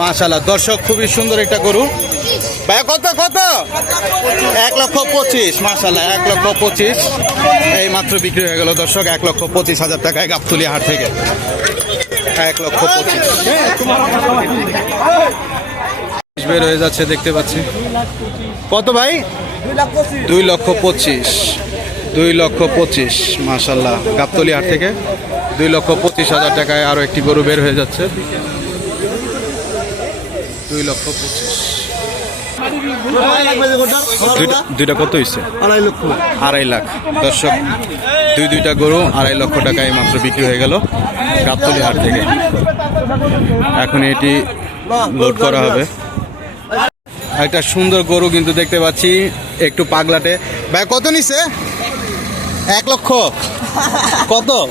মাশাল্লাহ দর্শক, খুবই সুন্দর একটা গরু। ভাইয়া, কত কত? এক লক্ষ পঁচিশ মাশাল্লাহ এক লক্ষ পঁচিশ। এই মাত্র বিক্রি হয়ে গেল, দর্শক, এক লক্ষ পঁচিশ হাজার টাকায় গাবতুলি হাট থেকে। এক লক্ষ পঁচিশ। বের হয়ে যাচ্ছে, দেখতে পাচ্ছি। কত ভাই? দুই লক্ষ পঁচিশ। দুই লক্ষ পঁচিশ মাশাল্লাহ গাবতলি হাট থেকে। দুই লক্ষ পঁচিশ হাজার টাকায় আরও একটি গরু বের হয়ে যাচ্ছে। দুই লক্ষ পঁচিশ। দুইটা- দুইটা কত হয়েছে আড়াই লক্ষ। আড়াই লাখ। দর্শক দুই দুইটা গরু আড়াই লক্ষ টাকায় মাত্র বিক্রি হয়ে গেল গাবতলি হাট থেকে। এখন এটি লোড করা হবে। একটা সুন্দর গরু কিন্তু দেখতে পাচ্ছি একটু পাগলাটে। ভাই কত নিছে? এক লক্ষ। কত?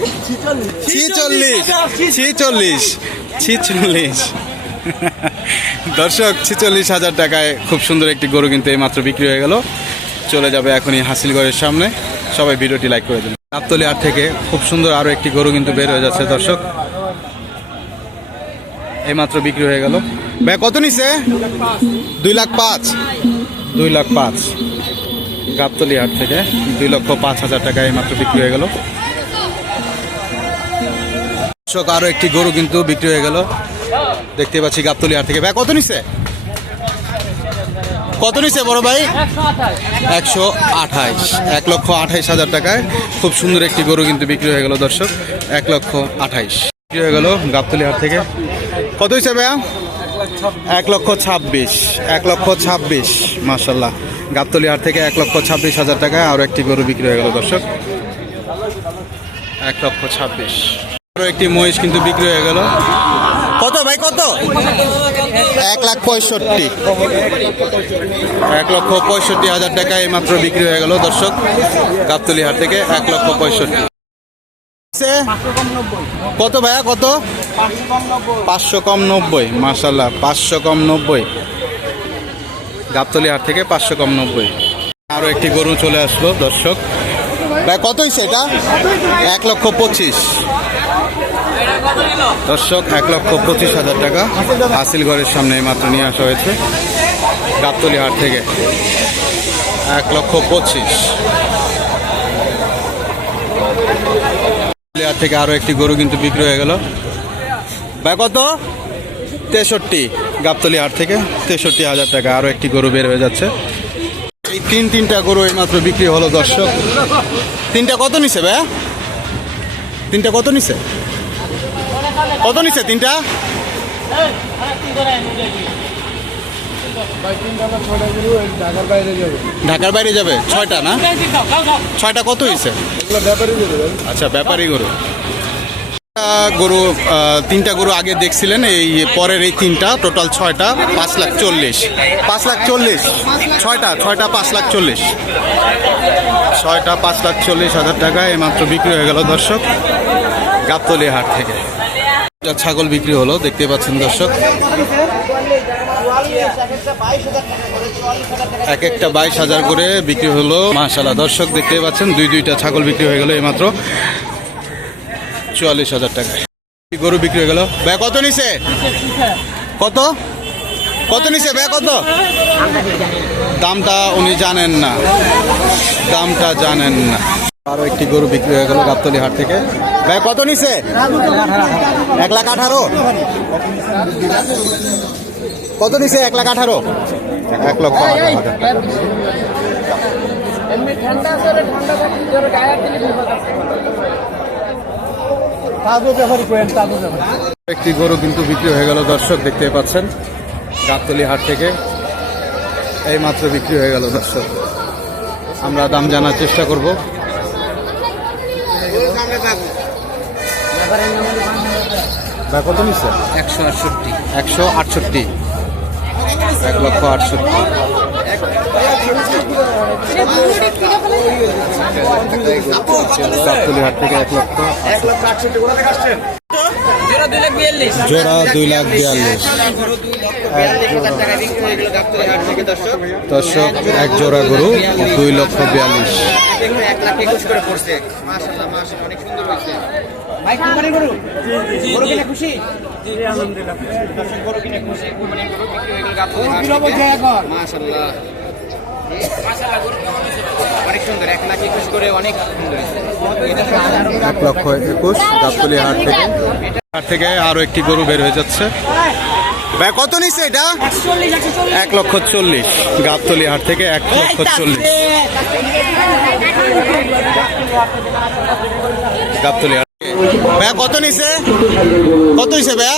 ছিচল্লিশ। ছিচল্লিশ। ছিচল্লিশ। দর্শক, ছেচল্লিশ হাজার টাকায় খুব সুন্দর একটি গরু কিন্তু এই মাত্র বিক্রি হয়ে গেল। চলে যাবে এখনই হাসিলগড়ের সামনে। সবাই ভিডিওটি লাইক করে দিন। গাবতলি হাট থেকে খুব সুন্দর আরও একটি গরু কিন্তু বের হয়ে যাচ্ছে, দর্শক। এই মাত্র বিক্রি হয়ে গেল। ভাই, কত নিছে? দুই লাখ পাঁচ। দুই লাখ পাঁচ। গাবতলি হাট থেকে দুই লক্ষ পাঁচ হাজার টাকা এই মাত্র বিক্রি হয়ে গেল। দর্শক, আরও একটি গরু কিন্তু বিক্রি হয়ে গেল। দেখতে পাচ্ছি গাবতলি হাট থেকে। ভাই, কত নিছে? কত নিছে বড় ভাই? একশো আঠাইশ। এক লক্ষ আঠাইশ হাজার টাকায়। খুব সুন্দর একটি গরু কিন্তু বিক্রি হয়ে গেল, দর্শক। এক লক্ষ আঠাইশ। বিক্রি হয়ে গেল গাবতলি হাট থেকে। কত হয়েছে ভাইয়া? এক লক্ষ ছাব্বিশ। এক লক্ষ ছাব্বিশ মার্শাল্লাহ গাবতলি হাট থেকে এক লক্ষ ছাব্বিশ হাজার টাকায় আরও একটি গরু বিক্রি হয়ে গেল, দর্শক। এক লক্ষ ছাব্বিশ। আরও একটি মহিষ কিন্তু বিক্রি হয়ে গেল। কত ভাই কত? এক লাখ পঁয়ষট্টি। এক লক্ষ পঁয়ষট্টি হাজার টাকায় মাত্র বিক্রি হয়ে গেল দর্শক। গাবতলি হাট থেকে এক লক্ষ পঁয়ষট্টি। কত ভাইয়া কত? পাঁচশো কম নব্বই মাসাল্লাহ পাঁচশো কম নব্বই। গাবতলি হাট থেকে পাঁচশো কম নব্বই। আরও একটি গরু চলে আসলো দর্শক। ভাই কত হয়েছে এটা? এক লক্ষ পঁচিশ। দর্শক, এক লক্ষ পঁচিশ হাজার টাকা হাসিল ঘরের সামনে মাত্র নিয়ে আসা হয়েছে গাবতলি হাট থেকে। এক লক্ষ পঁচিশ। থেকে আরও একটি গরু কিন্তু বিক্রি হয়ে গেল। ভাই, কত? তেষট্টি। গাবতলি হাট থেকে তেষট্টি হাজার টাকা আরও একটি গরু বের হয়ে যাচ্ছে। এই তিন তিনটা গরু এইমাত্র বিক্রি হলো দর্শক। তিনটা কত নিছে ভাই তিনটা কত নিছে? কত নিছে তিনটা? ঢাকার বাইরে যাবে। ছয়টা না? ছয়টা কত হয়েছে আচ্ছা ব্যাপারী গরু। গরু তিনটা গরু আগে দেখছিলেন, এই পরের এই তিনটা, টোটাল ছয়টা, পাঁচ লাখ চল্লিশ। পাঁচ লাখ চল্লিশ? ছয়টা ছয়টা, পাঁচ লাখ চল্লিশ। ছয়টা, পাঁচ লাখ চল্লিশ হাজার টাকা মাত্র বিক্রি হয়ে গেল দর্শক। গাবতলি হাট থেকে। ছাগল বিক্রি হলো দেখতে পাচ্ছেন দর্শক। এক একটা বাইশ হাজার করে বিক্রি হলো মাশাল্লাহ দর্শক দেখতে পাচ্ছেন, দুই দুইটা ছাগল বিক্রি হয়ে গেল এইমাত্র চুয়াল্লিশ হাজার টাকা গরু বিক্রি হয়ে গেল। ব্যয় কত নিছে? কত? কত নিছে ব্যয় কত? দামটা উনি জানেন না। দামটা জানেন না। আরও একটি গরু বিক্রি হয়ে গেল গাবতলি হাট থেকে। ব্যয় কত নিছে? এক লাখ আঠারো। কত নিছে এক লাখ আঠারো? এক লক্ষ একটি গরু কিন্তু বিক্রি হয়ে গেল, দর্শক দেখতে পাচ্ছেন। গাবতলি হাট থেকে এই মাত্র বিক্রি হয়ে গেল, দর্শক। আমরা দাম জানার চেষ্টা করব। ভাই কত নিচ্ছে? একশো আটষট্টি। একশো আটষট্টি। এক লক্ষ আটষট্টি। গাবতলি হাট থেকে এক লক্ষ জোড়া দুই লাখ বিয়াল্লিশ। জোড়া দুই লাখ বিয়াল্লিশ। দর্শক এক জোড়া গরু দুই লক্ষ বিয়াল্লিশ। অনেক সুন্দর এক লাখ একুশ করে অনেক সুন্দর এক লক্ষ একুশ গাবতলি হাট থেকে। হাট থেকে আরও একটি গরু বের হয়ে যাচ্ছে। ভাই কত নিচ্ছে এটা? এক লক্ষ চল্লিশ। গাবতলি হাট থেকে এক লক্ষ চল্লিশ। গাবতলি হাট। ভাইয়া কত নিছে? কত হয়েছে ভাইয়া?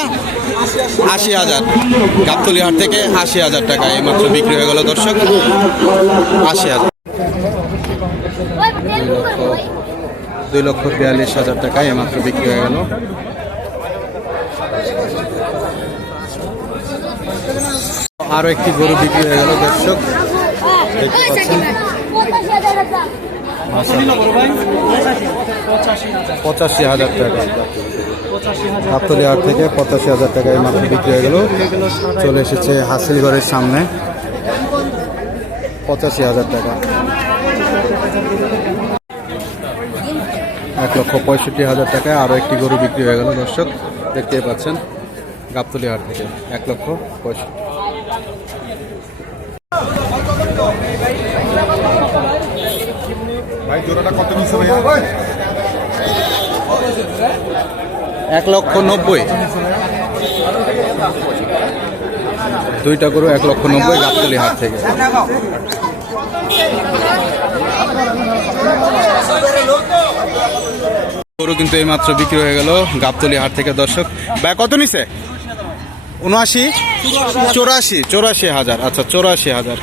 আশি হাজার। গাবতলি হাট থেকে আশি হাজার টাকা এই মাত্র বিক্রি হয়ে গেল দর্শক। আশি হাজার। দুই লক্ষ বিয়াল্লিশ হাজার টাকা এইমাত্র বিক্রি হয়ে গেল। আরও একটি গরু বিক্রি হয়ে গেল দর্শক। পঁচাশি হাজার টাকা। গাবতলি হাট থেকে পঁচাশি হাজার টাকা এই মাত্র বিক্রি হয়ে গেল। চলে এসেছে হাসিলগড়ের সামনে। পঁচাশি হাজার টাকা। এক লক্ষ পঁয়ষট্টি হাজার টাকায় আরও একটি গরু বিক্রি হয়ে গেল দর্শক। দেখতেই পাচ্ছেন গাবতলি হাট থেকে এক লক্ষ পঁয়ষট্টি। জোড়াটা কত নিচ্ছে এক লক্ষ নব্বই। দুইটা গরু এক লক্ষ নব্বই গাবতলি হাট থেকে। গরু কিন্তু এই মাত্র বিক্রি হয়ে গেল গাবতলি হাট থেকে, দর্শক। ভাই, কত নিছে? উনআশি? চৌরাশি চৌরাশি হাজার। আচ্ছা চৌরাশি হাজার।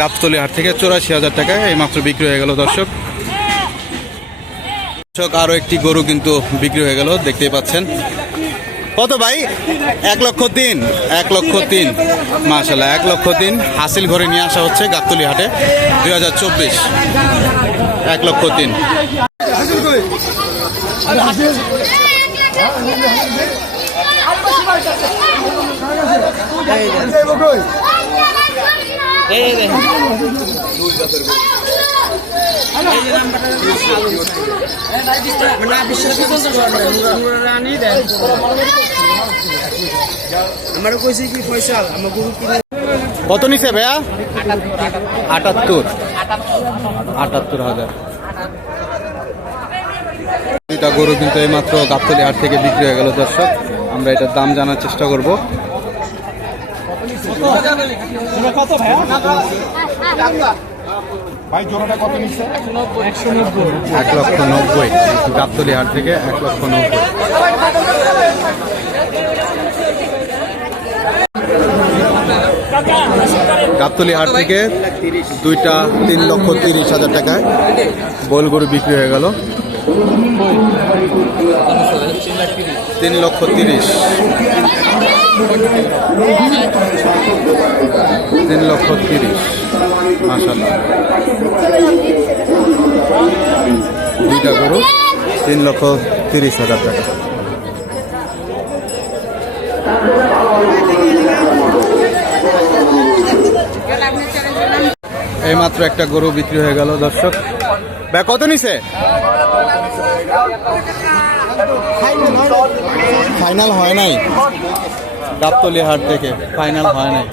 গাবতলি হাট থেকে চৌরাশি হাজার টাকায় এই মাত্র বিক্রি হয়ে গেল, দর্শক। দর্শক, আরও একটি গরু কিন্তু বিক্রি হয়ে গেল, দেখতেই পাচ্ছেন। কত ভাই? এক লক্ষ তিন, এক লক্ষ তিন। মাশাল্লাহ এক লক্ষ তিন। হাসিল ঘরে নিয়ে আসা হচ্ছে গাবতলি হাটে, দুই হাজার চব্বিশ। এক লক্ষ তিন। কত নিছে ভাইয়া? আটাত্তর। আটাত্তর হাজার। দুইটা গরু কিন্তু এই মাত্র গাবতলি হাট থেকে বিক্রি হয়ে গেল দর্শক। আমরা এটার দাম জানার চেষ্টা করব। ভাই? জোড়াটা কত নিচ্ছে? এক লক্ষ নব্বই। গাবতলি হাট থেকে এক লক্ষ নব্বই। গাবতলি হাট থেকে দুইটা তিন লক্ষ তিরিশ হাজার টাকায় গোল গরু বিক্রি হয়ে গেল। তিন লক্ষ তিরিশ। দুইটা গরু, তিন লক্ষ তিরিশ হাজার টাকা। এইমাত্র একটা গরু বিক্রি হয়ে গেল, দর্শক। ভাই, কত নিছে? ফাইনাল হয় নাই? গাবতলি হাট থেকে ফাইনাল হয় নাই।